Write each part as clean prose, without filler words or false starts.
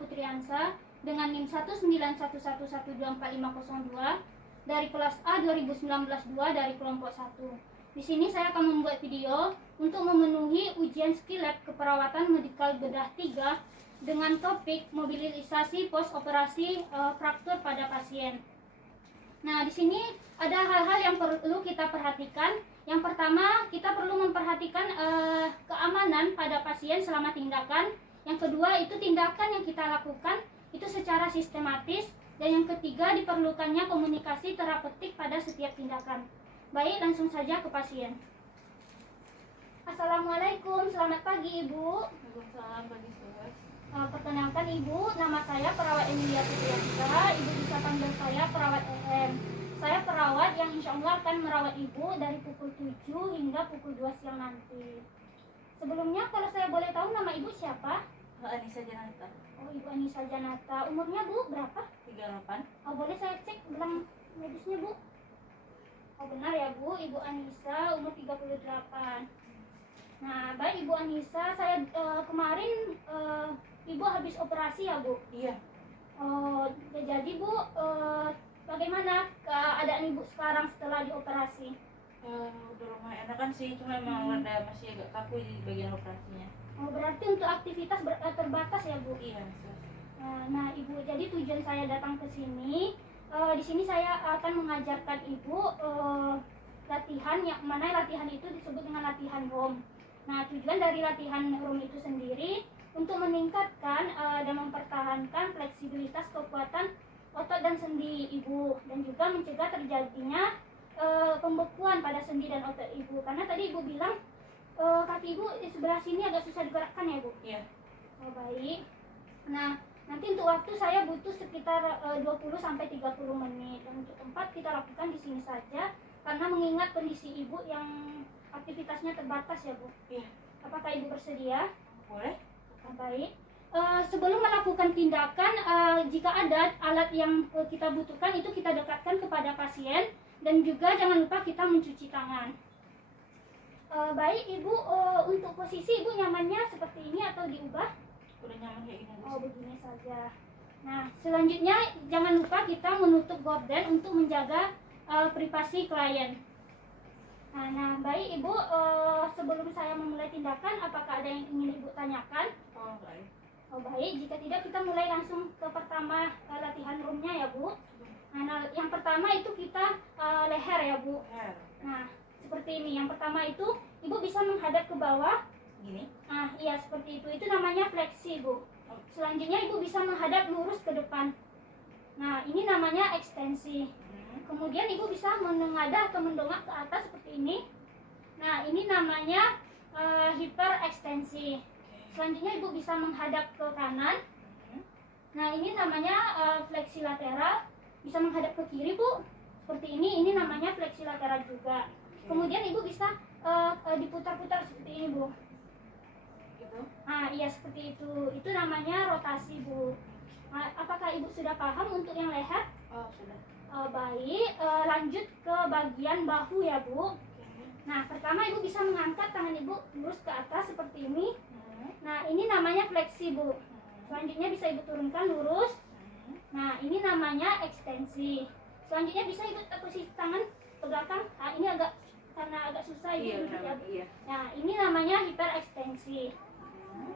Putriansa dengan NIM 19111124502 dari kelas A 2019-2 dari kelompok 1. Di sini saya akan membuat video untuk memenuhi ujian skill lab keperawatan medikal bedah 3 dengan topik mobilisasi pos operasi fraktur pada pasien. Nah, di sini ada hal-hal yang perlu kita perhatikan. Yang pertama, kita perlu memperhatikan keamanan pada pasien selama tindakan. Yang kedua, itu tindakan yang kita lakukan itu secara sistematis. Dan yang ketiga, diperlukannya komunikasi terapeutik pada setiap tindakan. Baik, langsung saja ke pasien. Assalamualaikum, selamat pagi Ibu. Waalaikumsalam, pagi Sus. Perkenalkan Ibu, nama saya perawat Emilia Putriansa. Ibu bisa panggil saya perawat EM. Saya perawat yang insya Allah akan merawat Ibu dari pukul 7 hingga pukul 2 siang nanti. Sebelumnya kalau saya boleh tahu nama Ibu siapa? Anissa Janata. Oh, Ibu Anissa Janata. Umurnya Bu berapa? 38. Oh, boleh saya cek belang medisnya Bu? Oh, benar ya Bu, Ibu Anissa umur 38. Nah, baik Ibu Anissa, saya kemarin Ibu habis operasi ya Bu? Iya. Oh, ya jadi Bu, bagaimana keadaan Ibu sekarang setelah dioperasi? Udah lumayan enakan sih, cuma emang rada masih agak kaku di bagian operasinya. Oh, berarti untuk aktivitas terbatas ya Bu? Iya, Sus. Nah Ibu, jadi tujuan saya datang ke sini, di sini saya akan mengajarkan Ibu latihan yang mana latihan itu disebut dengan latihan ROM. Nah, tujuan dari latihan ROM itu sendiri untuk meningkatkan dan mempertahankan fleksibilitas kekuatan otot dan sendi Ibu, dan juga mencegah terjadinya pembekuan pada sendi dan otot Ibu. Karena tadi Ibu bilang kaki Ibu di sebelah sini agak susah digerakkan ya Bu? Iya. Oh, baik. Nah, nanti untuk waktu saya butuh sekitar 20-30 menit. Dan untuk tempat kita lakukan di sini saja karena mengingat kondisi Ibu yang aktivitasnya terbatas ya Bu. Iya. Apakah Ibu bersedia? Boleh? Baik. Sebelum melakukan tindakan, jika ada alat yang kita butuhkan itu kita dekatkan kepada pasien, dan juga jangan lupa kita mencuci tangan. Baik Ibu, untuk posisi Ibu nyamannya seperti ini atau diubah? Udah nyaman kayak gini. Oh, begini saja. Nah, selanjutnya jangan lupa kita menutup gorden untuk menjaga privasi klien. Nah, baik Ibu, sebelum saya memulai tindakan, apakah ada yang ingin Ibu tanyakan? Oh, baik. Oh, baik. Jika tidak, kita mulai langsung ke pertama latihan roomnya ya Bu. Nah, yang pertama itu kita leher ya Bu. Leher. Nah, seperti ini. Yang pertama itu Ibu bisa menghadap ke bawah. Gini? Nah, iya seperti itu. Itu namanya fleksi Bu. Selanjutnya Ibu bisa menghadap lurus ke depan. Nah, ini namanya ekstensi. Kemudian Ibu bisa menengadah atau mendongak ke atas seperti ini. Nah, ini namanya hiperekstensi. Selanjutnya Ibu bisa menghadap ke kanan. Nah, ini namanya fleksi lateral. Bisa menghadap ke kiri Bu. Seperti ini namanya fleksi lateral juga. Kemudian Ibu bisa diputar-putar seperti ini Bu. Gitu? Nah, iya seperti itu. Itu namanya rotasi Bu. Nah, apakah Ibu sudah paham untuk yang leher? Oh, sudah. Baik, lanjut ke bagian bahu ya Bu. Nah, pertama Ibu bisa mengangkat tangan Ibu lurus ke atas seperti ini. Nah, ini namanya fleksi Bu. Selanjutnya bisa Ibu turunkan lurus. Nah, ini namanya ekstensi. Selanjutnya bisa Ibu posisi tangan ke belakang. Nah, ini karena agak susah Ibu duduk ya Bu. Iya. Nah, ini namanya hiperekstensi.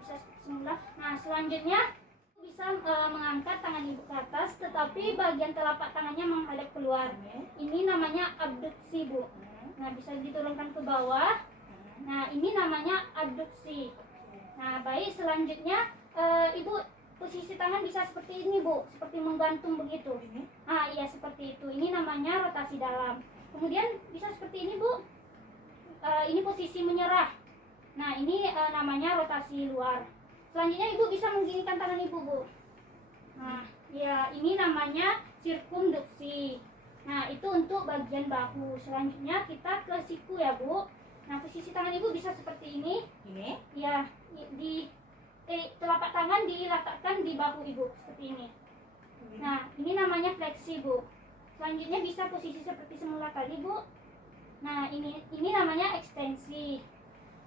Bisa semula. Nah, selanjutnya bisa mengangkat tangan Ibu ke atas, tetapi bagian telapak tangannya menghadap keluar. Ini namanya abduksi Bu. Nah, bisa diturunkan ke bawah. Nah, ini namanya abduksi. Nah, baik, selanjutnya Ibu posisi tangan bisa seperti ini Bu, seperti menggantung begitu. Nah, iya seperti itu. Ini namanya rotasi dalam. Kemudian bisa seperti ini Bu. Ini posisi menyerah. Nah, ini namanya rotasi luar. Selanjutnya Ibu bisa mengginikan tangan Ibu Bu. Nah, ya ini namanya sirkumduksi. Nah, itu untuk bagian bahu. Selanjutnya kita ke siku ya Bu. Nah, posisi tangan Ibu bisa seperti ini. Ini? Ya, di telapak tangan diletakkan di bahu Ibu seperti ini. Nah, ini namanya fleksi Bu. Selanjutnya bisa posisi seperti semula tadi Bu. Nah, ini namanya ekstensi.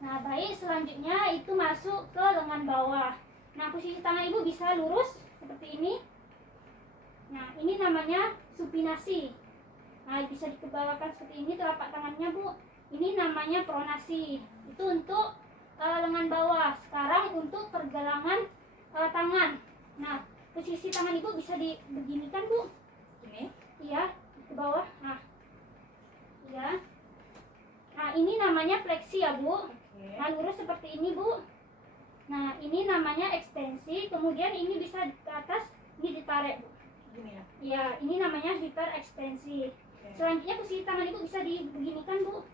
Nah, baik, selanjutnya itu masuk ke lengan bawah. Nah, posisi tangan ibu bisa lurus seperti ini. Nah, ini namanya supinasi. Nah, bisa dikebawakan seperti ini telapak tangannya, Bu. Ini namanya pronasi. Itu untuk lengan bawah. Sekarang untuk pergelangan tangan. Nah, posisi tangan ibu bisa dibeginikan, Bu. Ini. Iya, ke bawah. Nah, iya. Nah, ini namanya fleksi ya, Bu. Oke. Nah, lurus seperti ini, Bu. Nah, ini namanya ekstensi. Kemudian ini bisa ke atas, ini ditarik, Bu. Gini ya. Ya, ini namanya hiperekstensi. Oke. Selanjutnya posisi tangan ibu bisa dibeginikan, Bu.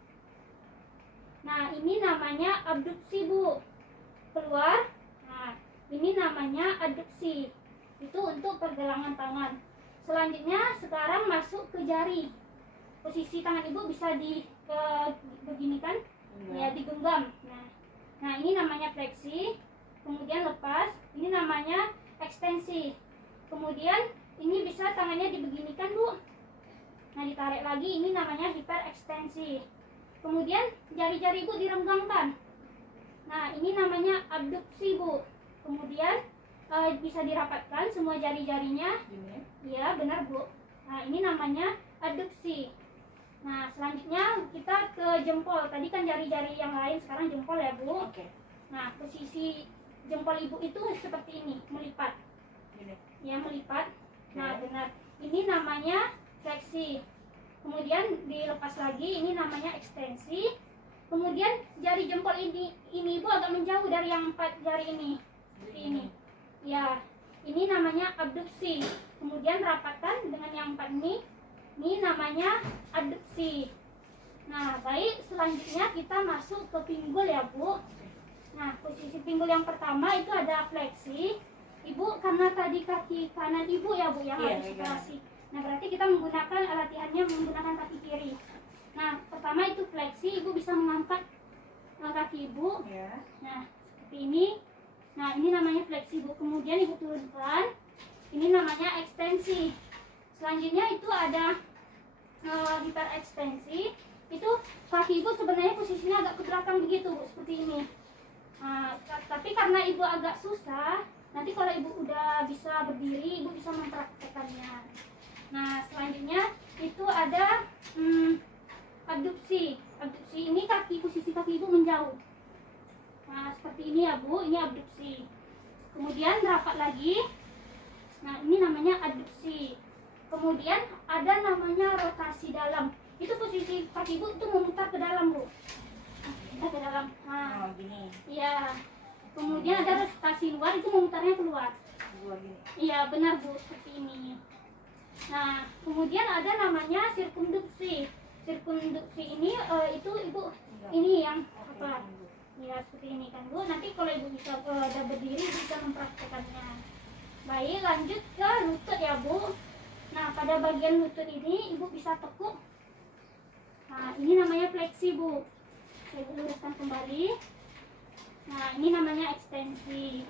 Nah, ini namanya abduksi, Bu. Keluar. Nah, ini namanya adduksi. Itu untuk pergelangan tangan. Selanjutnya sekarang masuk ke jari. Posisi tangan ibu bisa dibeginikan, ya, digenggam. Nah, ini namanya fleksi. Kemudian lepas. Ini namanya ekstensi. Kemudian ini bisa tangannya dibeginikan, Bu. Nah, ditarik lagi, ini namanya hiperekstensi. Kemudian jari-jari ibu direnggangkan. Nah, ini namanya abduksi, Bu. Kemudian bisa dirapatkan semua jari-jarinya. Gini. Iya, benar, Bu. Nah, ini namanya adduksi. Nah, selanjutnya kita ke jempol. Tadi kan jari-jari yang lain, sekarang jempol ya, Bu. Oke. Nah, posisi jempol ibu itu seperti ini, melipat. Gini. Ya, melipat. Nah, Oke. benar. Ini namanya fleksi. Kemudian dilepas lagi, ini namanya ekstensi. Kemudian jari jempol ini ibu agak menjauh dari yang 4 jari ini. Seperti ini. Ya, ini namanya abduksi. Kemudian rapatkan dengan yang 4 ini. Ini namanya adduksi. Nah, baik, selanjutnya kita masuk ke pinggul ya, Bu. Nah, posisi pinggul yang pertama itu ada fleksi. Ibu, karena tadi kaki kanan ibu ya, Bu, yang Iya, harus iya. operasi. Nah, berarti kita menggunakan latihannya menggunakan kaki kiri. Nah, pertama itu fleksi, ibu bisa mengangkat kaki ibu. Ya. Nah, seperti ini. Nah, ini namanya fleksi, Bu. Kemudian ibu turunkan. Ini namanya ekstensi. Selanjutnya itu ada hiperekstensi. Itu kaki ibu sebenarnya posisinya agak ke belakang begitu, Bu, seperti ini. Nah, tapi karena ibu agak susah, nanti kalau ibu udah bisa berdiri, ibu bisa mempraktekannya. Nah, selanjutnya itu ada abduksi. Abduksi ini posisi kaki ibu menjauh. Nah, seperti ini ya, Bu. Ini abduksi. Kemudian rapat lagi. Nah, ini namanya adduksi. Kemudian ada namanya rotasi dalam. Itu posisi kaki ibu itu memutar ke dalam, Bu. Kita ke dalam. Nah, Oh, gini. iya. Kemudian ada rotasi luar, itu memutarnya keluar. Dua gini. Iya, benar, Bu, seperti ini. Nah, kemudian ada namanya sirkumduksi. Sirkumduksi ini itu ibu ini yang Oke, apa? tunggu. Ya, seperti ini kan, Bu. Nanti kalau ibu bisa udah berdiri bisa mempraktekannya. Baik, lanjut ke lutut ya, Bu. Nah, pada bagian lutut ini ibu bisa tekuk. Nah, ini namanya fleksi, Bu. Saya luruskan kembali. Nah, ini namanya ekstensi.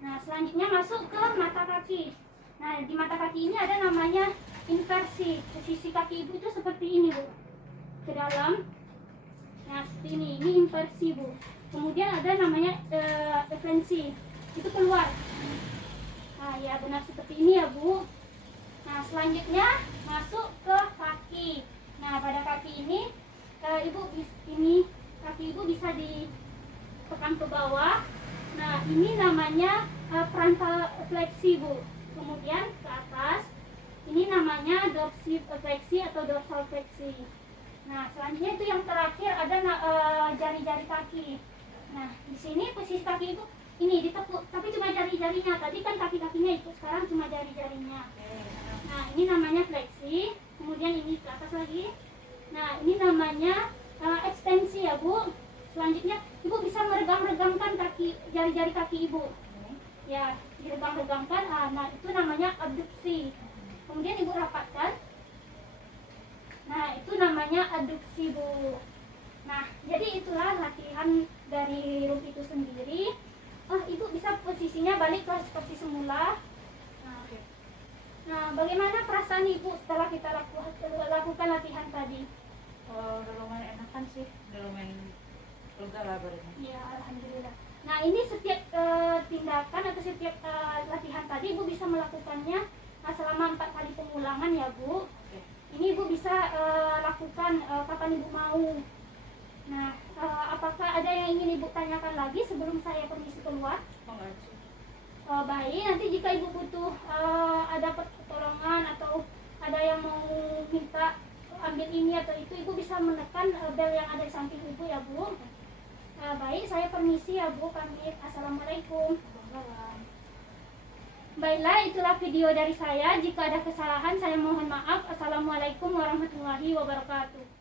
Nah, selanjutnya masuk ke mata kaki. Nah, di mata kaki ini ada namanya inversi. Posisi kaki ibu itu seperti ini, Bu. Ke dalam. Nah, seperti ini. Ini inversi, Bu. Kemudian ada namanya ekstensi. Itu keluar. Nah, ya benar seperti ini ya, Bu. Nah, selanjutnya masuk ke kaki. Nah, pada kaki ini kaki ibu bisa ditekan ke bawah. Nah, ini namanya frontal fleksi, Bu. Kemudian ke atas. Ini namanya dorsifleksi atau dorsal fleksi. Nah, selanjutnya itu yang terakhir ada jari-jari kaki. Nah, di sini posisi kaki ibu ini ditekuk, tapi cuma jari-jarinya. Tadi kan kaki-kakinya itu, sekarang cuma jari-jarinya. Nah, ini namanya fleksi. Kemudian ini ke atas lagi. Nah, ini namanya ekstensi ya, Bu. Selanjutnya ibu bisa meregang-regangkan jari-jari kaki ibu. Ya, diregang-regangkan. Nah, itu namanya abduksi. Kemudian ibu rapatkan. Nah, itu namanya adduksi, Bu. Nah, jadi itulah latihan dari room itu sendiri. Ibu bisa posisinya balik ke seperti semula. Nah, bagaimana perasaan ibu setelah kita lakukan latihan tadi? Udah lumayan enakan sih. Udah lumayan lega lah badannya. Ya, alhamdulillah. Nah, ini setiap tindakan atau setiap latihan tadi Ibu bisa melakukannya selama 4 kali pengulangan ya Bu. Oke. Ini Ibu bisa lakukan kapan Ibu mau. Nah, apakah ada yang ingin Ibu tanyakan lagi sebelum saya permisi keluar? Oh, enggak sih. Baik, nanti jika Ibu butuh ada pertolongan atau ada yang mau minta ambil ini atau itu, Ibu bisa menekan bel yang ada di samping Ibu ya Bu. Baik, saya permisi ya Bu, pamit. Assalamualaikum. Baiklah, itulah video dari saya. Jika ada kesalahan, saya mohon maaf. Assalamualaikum warahmatullahi wabarakatuh.